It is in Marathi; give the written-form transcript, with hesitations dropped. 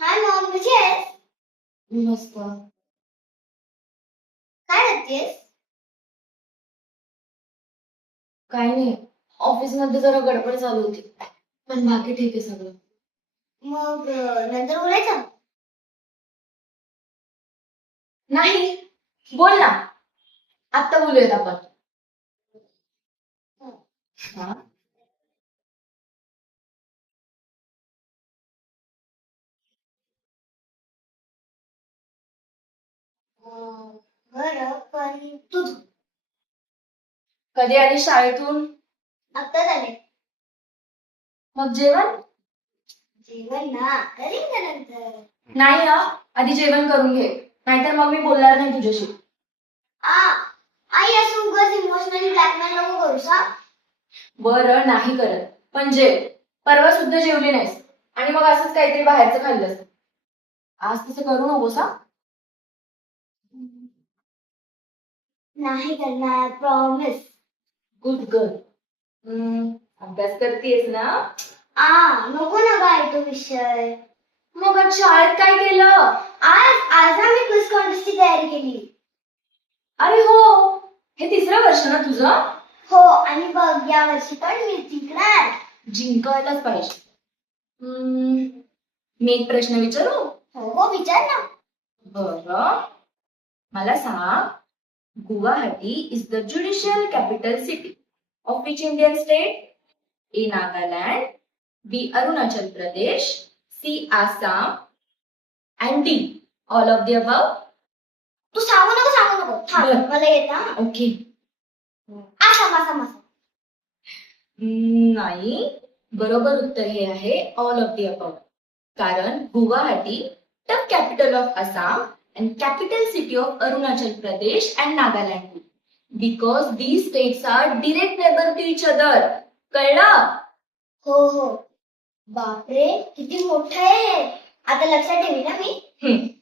हाय मॉम, कशी आहेस? मस्त. काय करतेस? काही नाही, ऑफिस मध्ये जरा गडबड चालू होती, पण बाकी ठीक आहे सगळं. मग नंतर बोलायचं? नाही, बोल ना, आत्ता बोलूयात आपण. हा? बरं, पण तू कधी आली शाळेतून? आत्ताच आले. मग जेवण? जेवण ना करीन का नंतर? नाही हा, आधी जेवण करून घे, नाहीतर मग मी बोलणार नाही तुझ्याशी. आई असं उगाच इमोशनली ब्लॅकमेल नको करूस हा. बरं नाही करत, पण जेव. परवा सुद्धा जेवली नाहीस आणि मग असंच काहीतरी बाहेरचं खाल्लंस. आज तसं करू नकोस हा. नाही करणार, प्रॉमिस. Good girl. अभ्यास करतेस ना? नको ना बाय तो विषय. मग आज शाळेत काय केलं? आज आम्ही क्विज कॉन्टेस्टची तयारी केली. अरे हो, हे तिसरं वर्ष ना तुझं? हो, आणि बघ या वर्षी पण मी जिंकणार. जिंकायलाच पाहिजे. मी एक प्रश्न विचारू? हो विचार ना. बरं, मला सांग, Guwahati is the judicial capital city of which Indian state? A Nagaland, B Arunachal Pradesh, C Assam and D all of the above. तू सांगू नको थांब, बरं. मला येता. ओके. आसाम. नाही, बरोबर उत्तर हे आहे ऑल ऑफ द अबव. कारण Guwahati the capital of Assam and capital city of Arunachal Pradesh and Nagaland, because these states are direct neighbour to each other. कळलं? हो. बापरे, किती मोठं आहे हे. आता लक्षात ठेवी ना मी.